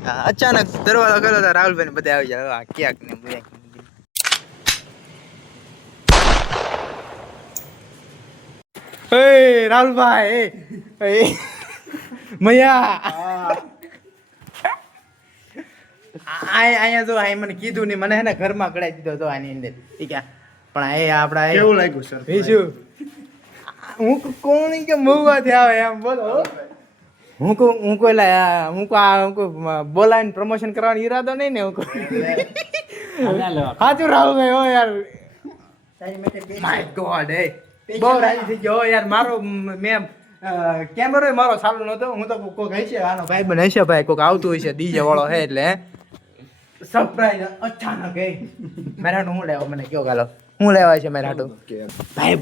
અચાનક દરવાજો કર્યો તો રાહુલભાઈ ને બધા આવી જાય ક્યાંક ને રાહુલભાઈ મૈયા અહીંયા જો આ મને કીધું નહીં મને હે ને ઘરમાં કઢાઈ દીધો તો આની અંદર ઠીક પણ એ આપડા કેવું લાગ્યું સર હું કોણ કે મહુવાથી આવે એમ બોલો હું બોલાવીને પ્રમોશન કરવાનો ઈરાદો નહીં ને સાચું રાહુલભાઈ હો યાર માય ગોડ એ બહુ રાજી થઈ ગયો યાર મારો મેં કેમેરો મારો ચાલુ નતો હું તો કોઈક હશે આનો ભાઈ બન હશે ભાઈ કોઈક આવતું હશે ડીજે વાળો હે એટલે સરપ્રાઈઝ અચાનક એ મારા હું લેવા મને કયો ગાલો હું લેવા છે મારા હાટુ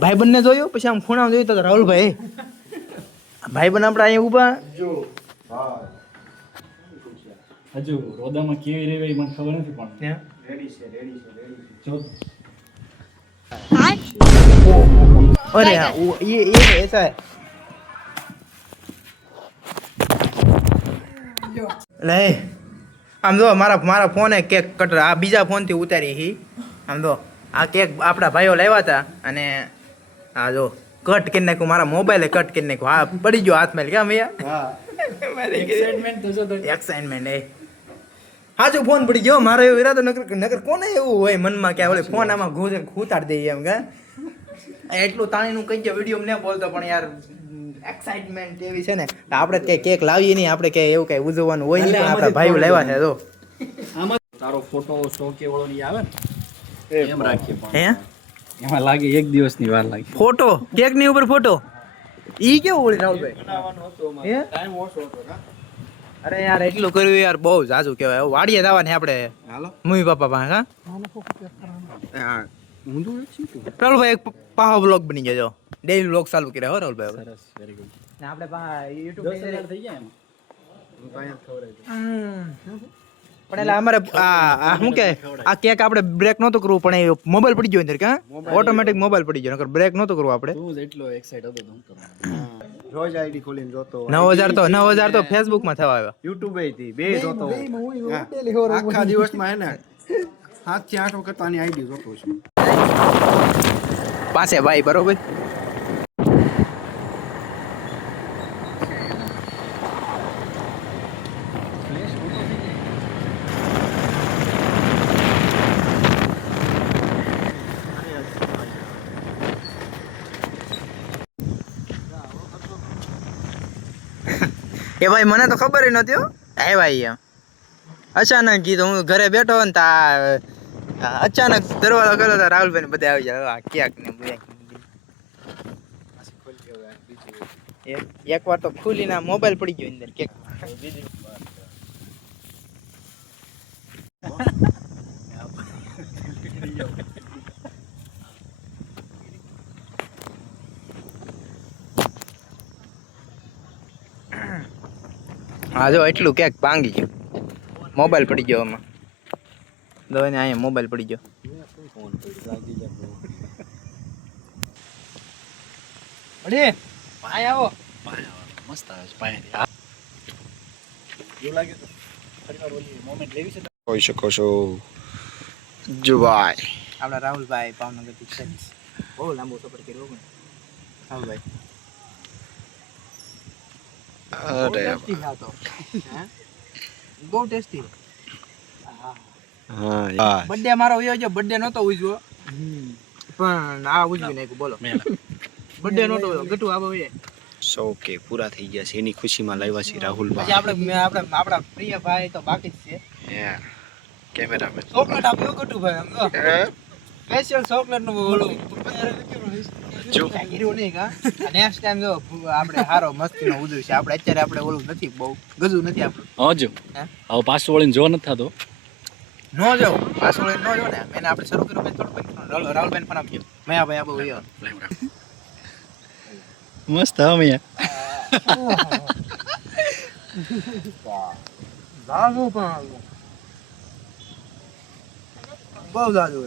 ભાઈ બંને જોયું પછી આમ ખૂણામાં જોયું તો રાહુલભાઈ ભાઈ બન આપણે અહીંયા ઊભા જો હજુ રોદામાં કેવી રેવાય મને ખબર નથી પણ રેડી છે જો અરે ये ऐसा है લે આમ જો મારા ફોન એ કેક કટર આ બીજા ફોન થી ઉતારી હી આમ જો આ કેક આપણા ભાઈઓ લાવ્યા હતા અને આ જો કટ કરી નાખ્યું મારા મોબાઈલે કટ કરી નાખ્યું હા પડી ગયો હાથમાં કેમ ભૈયા એક્સાઇટમેન્ટ થશે તો એક્સાઇટમેન્ટ એ હાજો ફોન પડી ગયો મારો એવો ઈરાદો નકર કોને એવું હોય મનમાં કે ઓલે ફોન આમાં ઘૂતાડી દઈએ એમ કે એટલું તાણીનું કઈ જે વિડીયો ને બોલતો પણ યાર એક્સાઇટમેન્ટ એવી છે ને આપણે કઈ કેક લાવીએ નહીં આપણે કઈ એવું કઈ ઉજવવાનું હોય નહીં પણ આપણા ભાઈઓ લાવ્યા છે તો આમાં તારો ફોટો શોકે વાળો ની આવે ને એમ રાખીએ પણ હે એમાં લાગે એક દિવસની વાર લાગે ફોટો કેક ની ઉપર ફોટો ઈ કેવું ઓળી રાહુલભાઈ બનાવવાનો હતો હે ટાઈમ ઓછો હતો કા અરે યાર એટલું કર્યું યાર બહુ જાજુ કહેવાય વાડીએ જવાની આપણે હાલો મમ્મી પપ્પા પાસે હા હા હું તો રાહુલભાઈ એક પાહો બ્લોગ બની ગયો ડેઈલી બ્લોગ ચાલુ કર્યા હો રાહુલભાઈ સરસ વેરી ગુડ ને આપણે યુટ્યુબ 10,000 થઈ ગયા એમ પણ એટલે અમારે આ શું કે આ કેક આપણે બ્રેક નહોતું કરવું પણ એ મોબાઈલ પડી ગયો અંદર કે ઓટોમેટિક મોબાઈલ પડી ગયો નકર બ્રેક નહોતું કરવું આપણે તું જ એટલો એક્સાઇટ હતો તો હું કરવાનું રોજ આઈડી ખોલીને જોતો 9,000 તો ફેસબુક માં થવા આવ્યા યુટ્યુબ થી બે જોતો આખા દિવસમાં હે ને 7 થી 8 વખત આની આઈડી જોતો છું પાસે ભાઈ બરોબર એ ભાઈ મને તો ખબર નહોતી હો હે ભાઈ એમ અચાનક કીધું હું ઘરે બેઠો ને તા અચાનક દરવાજો કર્યો તો રાહુલભાઈ ને બધા આવી જાય ક્યાંક ને એક વાર તો ખુલીને મોબાઈલ પડી ગયો અંદર કેક હા જો એટલું કેક ભાંગી ગયું મોબાઈલ પડી ગયો આમાં દો ને અહીંયા મોબાઈલ પડી ગયો અરે ભાઈ આવો મસ્ત આવે પાણી એવું લાગે તો ફરીવાર ઓલી મોમેન્ટ લેવી છે જોઈ શકો છો જુબાઈ આપણા રાહુલભાઈ ભાવનગર થી સર્વિસ બહુ લાંબો સફર કર્યો પણ રાહુલભાઈ બહુ ટેસ્ટી હા બર્થડે મારો વયો છે બર્થડે નતો ઉજવો પણ આ ઉજવી નાખ્યું બોલો બર્થડે નતો ગટુ આવો એ 100K પૂરા થઈ ગયા છે એની ખુશીમાં લાવ્યા છે પછી રાહુલભાઈ આપણા પ્રિય ભાઈ તો બાકી જ છે કેમેરામેન ચોકલેટ આપ્યો ગટુ ભાઈ આમ જો સ્પેશિયલ ચોકલેટ નું ઓલું જો હીરો નહીં કા નેક્સ્ટ ટાઈમ જો આપણે હારો મસ્તીનો ઉજવ છે આપણે અત્યારે આપણે ઓલું નથી બહુ ગજુ નથી આપણું હજુ હવે પાછું વળીને જો નથી થતો નો જો પાછું નો જો ને મેને આપણે શરૂ કર્યું મેં થોડું પછી રાહુલભાઈ પણ આપજો મેં ભાઈ આપો વયો મસ્ત હમ જાજુ પણ બહુ જાજુ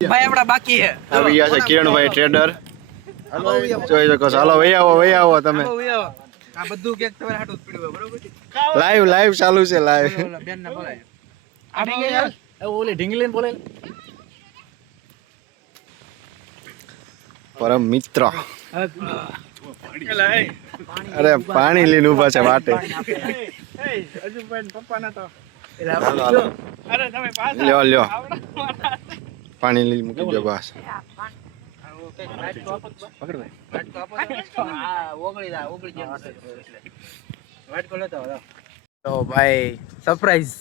ભાઈ આપડા બાકી છે આવી ગયા છે કિરણભાઈ ટ્રેડર જોઈ શકો છો હાલો વહી આવો તમે આ બધું કેક તમારે હાટું જ પીડ્યું હોય, બરોબર? લાઈવ ચાલુ છે લાઈવ. ઓલા બેનને બોલાય. આ ઢીંગલી યાર ઓલી ઢીંગલી ને બોલે પરમ મિત્ર. અરે પાણી લઈને ઊભા છે વાટે. હાલો, હાલો. લ્યો પાણી લઈ મૂકી દો બસ. તો ભાઈ સરપ્રાઈઝ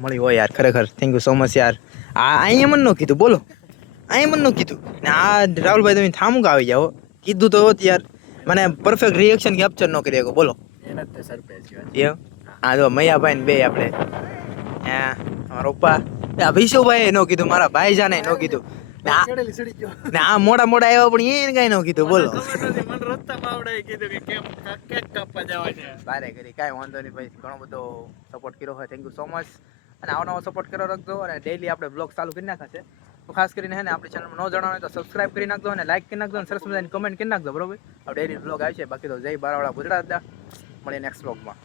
મળી હોય યાર, ખરેખર થેન્ક યુ સો મચ યાર. અહીંયા મને ન કીધું, બોલો અહીંયા મને ન કીધું ને આ રાહુલભાઈ તમે થામુક આવી જાઓ, કીધું તો હોત યાર, મને પરફેક્ટ રિએક્શન કેપ્ચર ન કરી શકો. બોલો એને જ સરપ્રાઈઝ કહેવાય. એમ હા જો મૈયાભાઈ ને બે આપણે હા અમારા પપ્પા આ વિશુભાઈ ન કીધું, મારા ભાઈ જાને ન કીધું ને આ મોડા આવ્યા પણ એને કઈ ન કીધું. બોલો બારે કરી કાંઈ વાંધો નહીં ભાઈ, ઘણો બધો સપોર્ટ કર્યો હોય, થેન્ક યુ સો મચ. અને આવો નવો સપોર્ટ કર્યો રાખજો અને ડેઈલી આપણે બ્લોગ ચાલુ કરી નાખા છે. તો ખાસ કરીને હે ને આપણી ચેનલમાં ન જણાવો તો સબસ્ક્રાઇબ કરી નાખજો અને લાઈક કરી નાખજો અને સરસ મજાની કમેન્ટ કરી નાખજો, બરોબર? હવે ડેઈલી બ્લોગ આવશે. બાકી તો જય બારાવાળા ગુજરાત. મળીએ નેક્સ્ટ બ્લોગમાં.